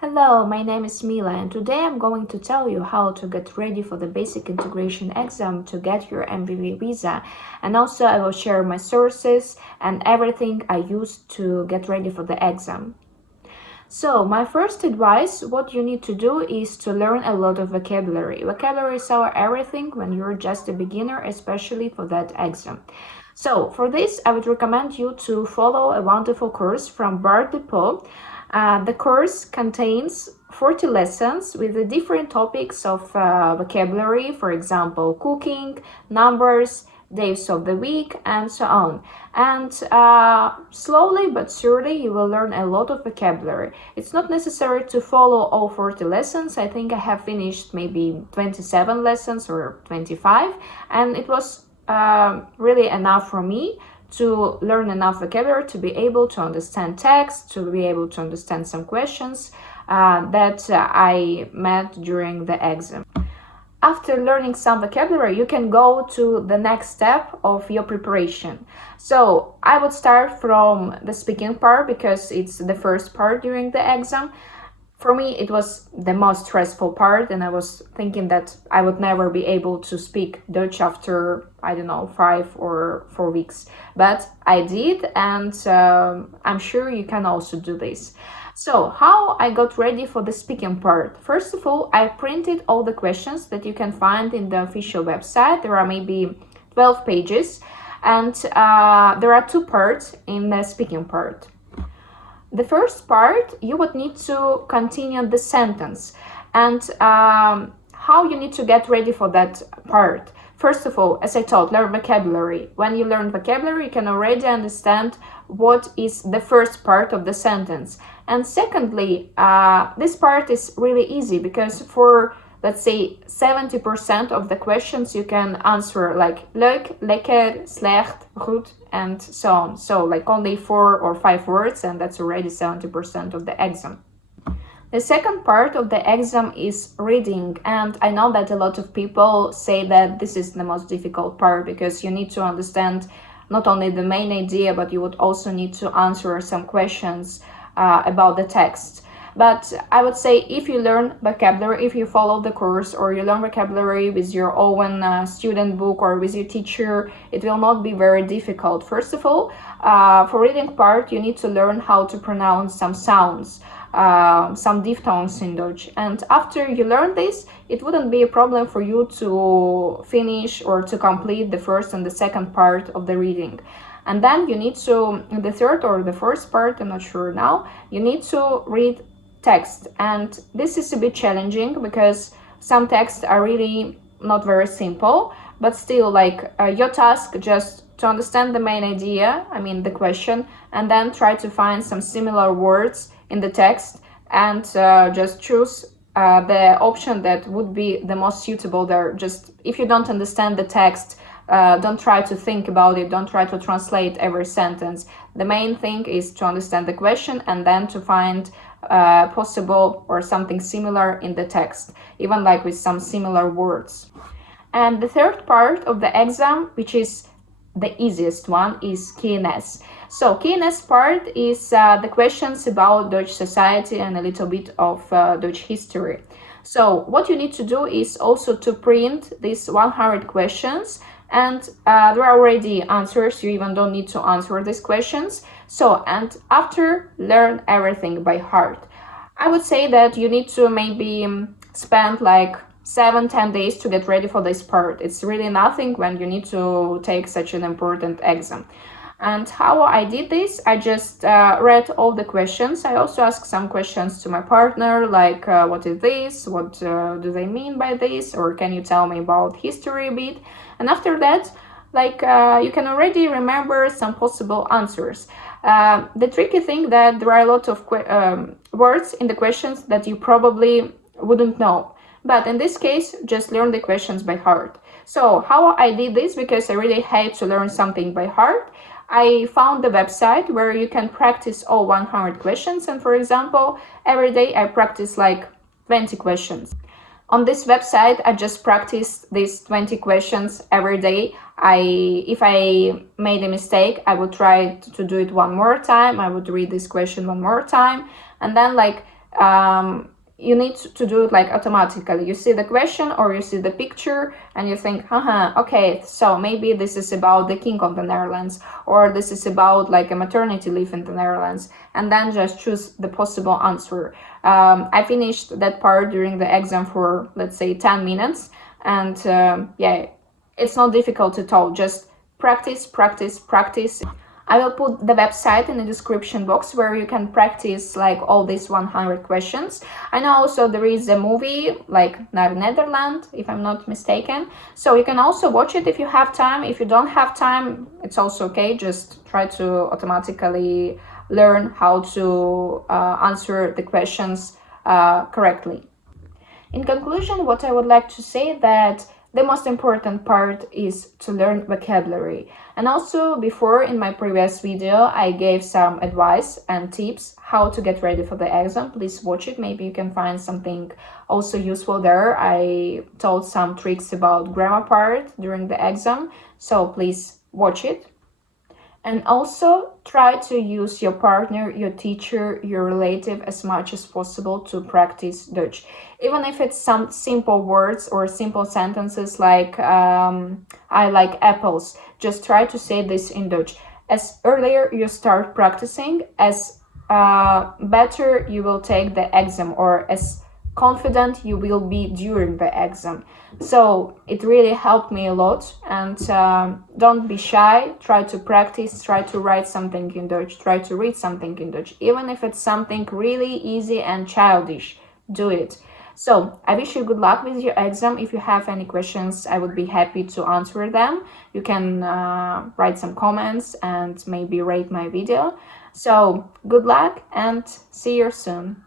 Hello, my name is Mila and today I'm going to tell you how to get ready for the basic integration exam to get your MVV visa, and also I will share my sources and everything I used to get ready for the exam. So my first advice, what you need to do is to learn a lot of vocabulary. Vocabulary is our everything when you're just a beginner, especially for that exam. So for this, I would recommend you to follow a wonderful course from Bar Depot. The course contains 40 lessons with the different topics of vocabulary, for example, cooking, numbers, days of the week, and so on. And slowly but surely you will learn a lot of vocabulary. It's not necessary to follow all 40 lessons. I think I have finished maybe 27 lessons or 25, and it was really enough for me to learn enough vocabulary to be able to understand text, to be able to understand some questions that I met during the exam. After learning some vocabulary, you can go to the next step of your preparation. So I would start from the speaking part because it's the first part during the exam. For me, it was the most stressful part, and I was thinking that I would never be able to speak Dutch after, I don't know, 5 or 4 weeks. But I did, and I'm sure you can also do this. So, how I got ready for the speaking part? First of all, I printed all the questions that you can find in the official website. There are maybe 12 pages, and there are 2 parts in the speaking part. The first part, you would need to continue the sentence, and how you need to get ready for that part. First of all, as I told, learn vocabulary. When you learn vocabulary, you can already understand what is the first part of the sentence. And secondly, this part is really easy because for, let's say, 70% of the questions you can answer like leuk, lekker, slecht, goed, and so on. So like only 4 or 5 words, and that's already 70% of the exam. The second part of the exam is reading, and I know that a lot of people say that this is the most difficult part because you need to understand not only the main idea, but you would also need to answer some questions about the text. But I would say if you learn vocabulary, if you follow the course or you learn vocabulary with your own student book or with your teacher, it will not be very difficult. First of all, for reading part, you need to learn how to pronounce some sounds, some diphthongs in Dutch. And after you learn this, it wouldn't be a problem for you to finish or to complete the first and the second part of the reading. And then you need to, in the third or the fourth part, I'm not sure now, you need to read text. And this is a bit challenging because some texts are really not very simple, but still like your task just to understand the main idea, I mean the question, and then try to find some similar words in the text and just choose the option that would be the most suitable there. Just if you don't understand the text, don't try to think about it, don't try to translate every sentence. The main thing is to understand the question and then to find possible or something similar in the text, even like with some similar words. And the third part of the exam, which is the easiest one, is K&S. So K&S part is the questions about Dutch society and a little bit of Dutch history. So what you need to do is also to print these 100 questions, and there are already answers. You even don't need to answer these questions. So, and after, learn everything by heart. I would say that you need to maybe spend like 7-10 days to get ready for this part. It's really nothing when you need to take such an important exam. And how I did this, I just read all the questions. I also asked some questions to my partner, like what is this, what do they mean by this, or can you tell me about history a bit. And after that, like you can already remember some possible answers. The tricky thing that there are a lot of words in the questions that you probably wouldn't know. But in this case, just learn the questions by heart. So how I did this, because I really hate to learn something by heart, I found the website where you can practice all 100 questions. And for example, every day I practice like 20 questions. On this website, I just practiced these 20 questions every day. If I made a mistake, I would try to do it one more time. I would read this question one more time. And then like you need to do it like automatically. You see the question or you see the picture and you think, okay, so maybe this is about the king of the Netherlands, or this is about like a maternity leave in the Netherlands, and then just choose the possible answer. I finished that part during the exam for, let's say, 10 minutes, and yeah, it's not difficult at all. Just practice, practice, practice. I will put the website in the description box where you can practice like all these 100 questions. I know also there is a movie like Netherlands, if I'm not mistaken. So you can also watch it if you have time. If you don't have time, it's also okay. Just try to automatically learn how to answer the questions correctly. In conclusion, what I would like to say that the most important part is to learn vocabulary. And also before, in my previous video, I gave some advice and tips how to get ready for the exam. Please watch it. Maybe you can find something also useful there. I told some tricks about grammar part during the exam. So please watch it. And also try to use your partner, your teacher, your relative as much as possible to practice Dutch. Even if it's some simple words or simple sentences like I like apples, just try to say this in Dutch. As earlier you start practicing, as better you will take the exam, or as confident you will be during the exam. So it really helped me a lot. And don't be shy. Try to practice. Try to write something in Dutch. Try to read something in Dutch. Even if it's something really easy and childish, do it. So I wish you good luck with your exam. If you have any questions, I would be happy to answer them. You can write some comments and maybe rate my video. So good luck and see you soon.